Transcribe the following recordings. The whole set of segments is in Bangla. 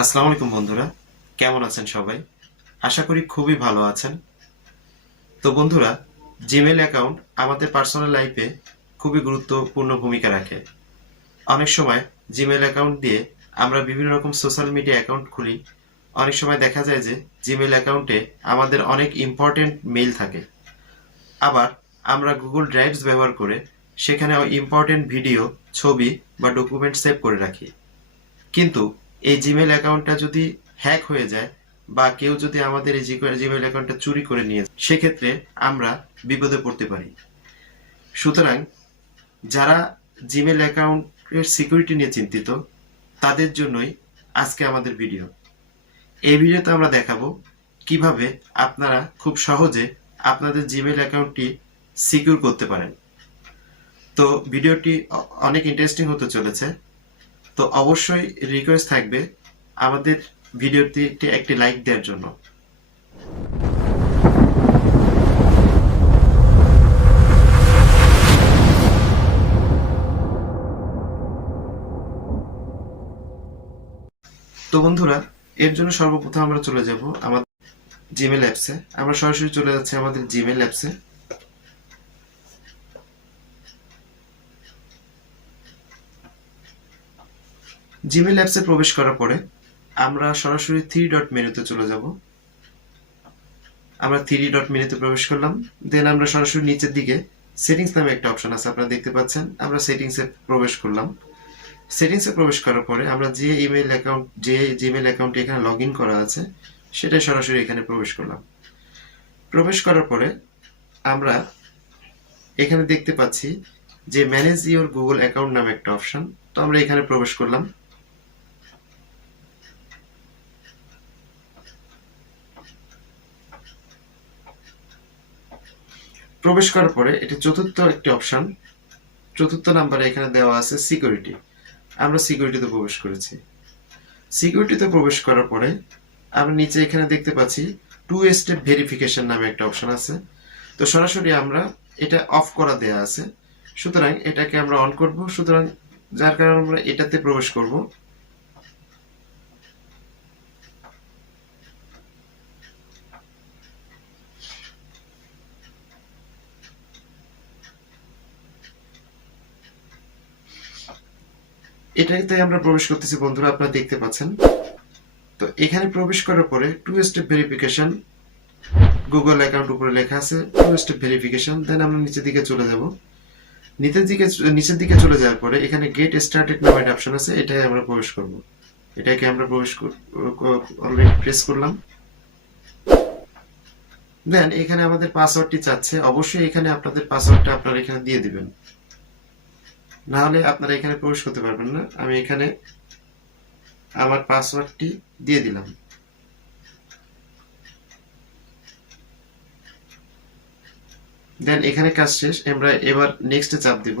আসসালামু আলাইকুম বন্ধুরা, কেমন আছেন সবাই? আশা করি খুবই ভালো আছেন। তো বন্ধুরা, জিমেইল অ্যাকাউন্ট আমাদের পার্সোনাল লাইফে খুবই গুরুত্বপূর্ণ ভূমিকা রাখে। অনেক সময় জিমেইল অ্যাকাউন্ট দিয়ে আমরা বিভিন্ন রকম সোশ্যাল মিডিয়া অ্যাকাউন্ট খুলি। অনেক সময় দেখা যায় যে জিমেইল অ্যাকাউন্টে আমাদের অনেক ইম্পর্টেন্ট মেইল থাকে। আবার আমরা গুগল ড্রাইভস ব্যবহার করে সেখানে ইম্পর্টেন্ট ভিডিও, ছবি বা ডকুমেন্ট সেভ করে রাখি। কিন্তু এই জিমেইল অ্যাকাউন্টটা যদি হ্যাক হয়ে যায় বা কেউ যদি আমাদের এই জিমেইল অ্যাকাউন্টটা চুরি করে নিয়ে যায়, সেক্ষেত্রে আমরা বিপদে পড়তে পারি। সুতরাং যারা জিমেইল অ্যাকাউন্টের সিকিউরিটি নিয়ে চিন্তিত, তাদের জন্যই আজকে আমাদের ভিডিও। এই ভিডিওতে আমরা দেখাবো কিভাবে আপনারা খুব সহজে আপনাদের জিমেইল অ্যাকাউন্টটি সিকিউর করতে পারেন। তো ভিডিওটি অনেক ইন্টারেস্টিং হতে চলেছে। তো অবশ্যই রিকোয়েস্ট থাকবে আমাদের ভিডিওটি একটি লাইক দেওয়ার জন্য। তো বন্ধুরা, এর জন্য সর্বপ্রথম আমরা চলে যাব আমাদের জিমেইল অ্যাপসে। আমরা সরাসরি চলে যাচ্ছি আমাদের জিমেইল অ্যাপসে। জিমেইল অ্যাপসে প্রবেশ করার পরে আমরা সরাসরি থ্রি ডট মেনুতে চলে যাব। আমরা থ্রি ডট মেনুতে প্রবেশ করলাম। দেন আমরা সরাসরি নিচের দিকে সেটিংস নামে একটা অপশন আছে, আপনারা দেখতে পাচ্ছেন। আমরা সেটিংসে প্রবেশ করলাম। সেটিংসে প্রবেশ করার পরে আমরা যে জিমেইল অ্যাকাউন্টে এখানে লগ ইন করা আছে সেটাই সরাসরি এখানে প্রবেশ করলাম। প্রবেশ করার পরে আমরা এখানে দেখতে পাচ্ছি যে ম্যানেজ ইওর গুগল অ্যাকাউন্ট নামে একটা অপশন। তো আমরা এখানে প্রবেশ করলাম। প্রবেশ করার পরে এটা চতুর্থ একটি অপশন, চতুর্থ নাম্বারে এখানে দেওয়া আছে সিকিউরিটি। আমরা সিকিউরিটিতে প্রবেশ করেছি। সিকিউরিটিতে প্রবেশ করার পরে আমরা নিচে এখানে দেখতে পাচ্ছি 2 স্টেপ ভেরিফিকেশন নামে একটা অপশন আছে। তো সরাসরি আমরা এটা অফ করা দেয়া আছে, সুতরাং এটাকে আমরা অন করব। সুতরাং যার কারণে আমরা এটাতে প্রবেশ করব। এটাতে আমরা প্রবেশ করতেছি বন্ধুরা, আপনারা দেখতে পাচ্ছেন। তো এখানে প্রবেশ করার পরে 2 স্টেপ ভেরিফিকেশন গুগল অ্যাকাউন্ট উপরে লেখা আছে 2 স্টেপ ভেরিফিকেশন। দেন আমরা নিচের দিকে চলে যাব। নিচের দিকে চলে যাওয়ার পরে এখানে গেট স্টার্টেড নামে একটা অপশন আছে, এটাই আমরা প্রবেশ করব। এটাকে আমরা অলরেডি প্রেস করলাম। দেন এখানে আমাদের পাসওয়ার্ডটি চাচ্ছে। অবশ্যই এখানে আপনাদের পাসওয়ার্ডটা আপনারা এখানে দিয়ে দিবেন, না হলে আপনারা এখানে প্রবেশ করতে পারবেন না। আমি এখানে আমার পাসওয়ার্ডটি দিয়ে দিলাম। দেন এখানে কাজ শেষ। আমরা এবার নেক্সটে চাপ দিব।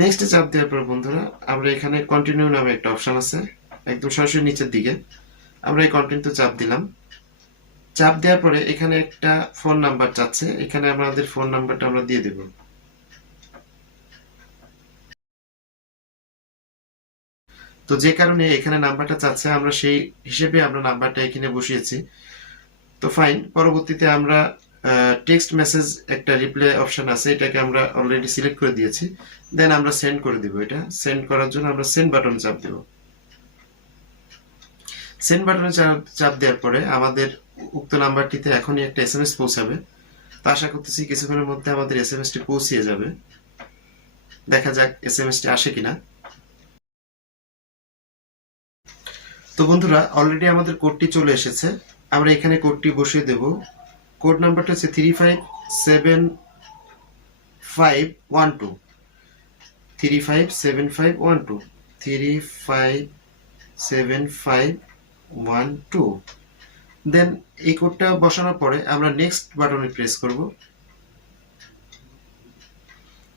নেক্সটে চাপ দেওয়ার পর বন্ধুরা আমরা এখানে কন্টিনিউ নামে একটা অপশন আছে একদম সরাসরি নিচের দিকে। আমরা এই কন্টিনিউতে চাপ দিলাম। চাপ দেওয়ার পরে এখানে একটা ফোন নাম্বার চাচ্ছে, এখানে আমাদের ফোন নাম্বারটা আমরা দিয়ে দেব। তো যে কারণে এখানে নাম্বারটা চাচ্ছে, আমরা সেই হিসেবে আমরা নাম্বারটা এখানে বসিয়েছি। তো ফাইন। পরবর্তীতে আমরা টেক্সট মেসেজ একটা রিপ্লাই অপশন আছে, এটাকে আমরা অলরেডি সিলেক্ট করে দিয়েছি। দেন আমরা সেন্ড করে দিব। এটা সেন্ড করার জন্য আমরা সেন্ড বাটনে চাপ দেব। সেন্ড বাটনে চাপ দেওয়ার পরে আমাদের উক্ত নাম্বারটিতে এখনই একটা এসএমএস পৌঁছাবে। তা আশা করতেছি কিছুক্ষণের মধ্যে আমাদের এসএমএসটি পৌঁছিয়ে যাবে। দেখা যাক এসএমএসটি আসে কিনা। তো বন্ধুরা, অলরেডি আমাদের কোডটি চলে এসেছে। আমরা এখানে কোডটি বসিয়ে দেব। কোড নাম্বারটা হচ্ছে 357512 357512 357512। দেন এই কোডটা বসানোর পরে আমরা নেক্সট বাটনে প্রেস করব।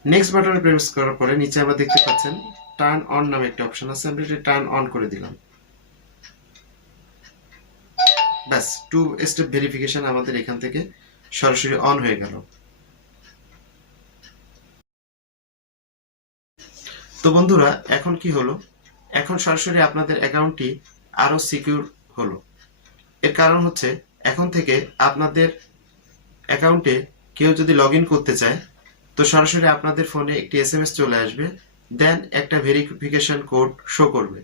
নেক্সট বাটনে প্রেস করার পরে নিচে আমরা দেখতে পাচ্ছেন টার্ন অন নামে একটা অপশন আছে, আমরা এটা টার্ন অন করে দিলাম। ব্যাস, 2 স্টেপ ভেরিফিকেশন আমাদের এখান থেকে সরাসরি অন হয়ে গেল। তো বন্ধুরা এখন কি হলো, এখন সরাসরি আপনাদের অ্যাকাউন্টটি আরো সিকিউর হলো। এর কারণ হচ্ছে এখন থেকে আপনাদের অ্যাকাউন্টে কেউ যদি লগ ইন করতে চায় তো সরাসরি আপনাদের ফোনে একটি এসএমএস চলে আসবে, দেন একটা ভেরিফিকেশন কোড শো করবে।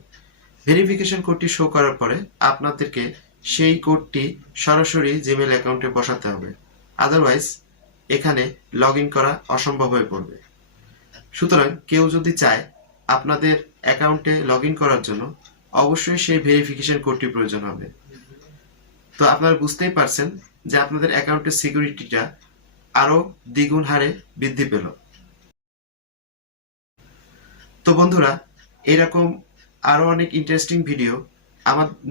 ভেরিফিকেশন কোডটি শো করার পরে আপনাদেরকে সেই কোডটি সরাসরি জিমেল অ্যাকাউন্টে বসাতে হবে, আদারওয়াইজ এখানে লগ ইন করা অসম্ভব হয়ে পড়বে। সুতরাং কেউ যদি চায় আপনাদের অ্যাকাউন্টে লগ ইন করার জন্য অবশ্যই সেই ভেরিফিকেশন কোডটি প্রয়োজন হবে। তো আপনারা বুঝতেই পারছেন যে আপনাদের অ্যাকাউন্টের সিকিউরিটিটা আরো দ্বিগুণ হারে বৃদ্ধি পেল। তো বন্ধুরা এরকম আরো অনেক ইন্টারেস্টিং ভিডিও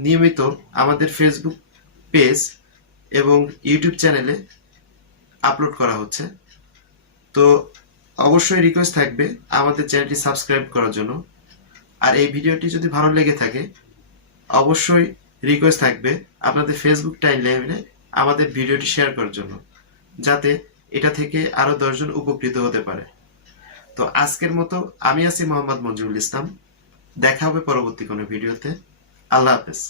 নিয়মিত আমাদের ফেসবুক পেজ এবং ইউটিউব চ্যানেলে আপলোড করা হচ্ছে। তো অবশ্যই রিকোয়েস্ট থাকবে আমাদের চ্যানেলটি সাবস্ক্রাইব করার জন্য। আর এই ভিডিওটি যদি ভালো লেগে থাকে অবশ্যই রিকোয়েস্ট থাকবে আপনাদের ফেসবুক টাইমলাইনে আমাদের ভিডিওটি শেয়ার করার জন্য, যাতে এটা থেকে আরো 10 জন উপকৃত হতে পারে। তো আজকের মতো আমি আছি মোহাম্মদ মঞ্জুরুল ইসলাম। দেখা হবে পরবর্তী কোনো ভিডিওতে। আল্লাহ হাফেজ।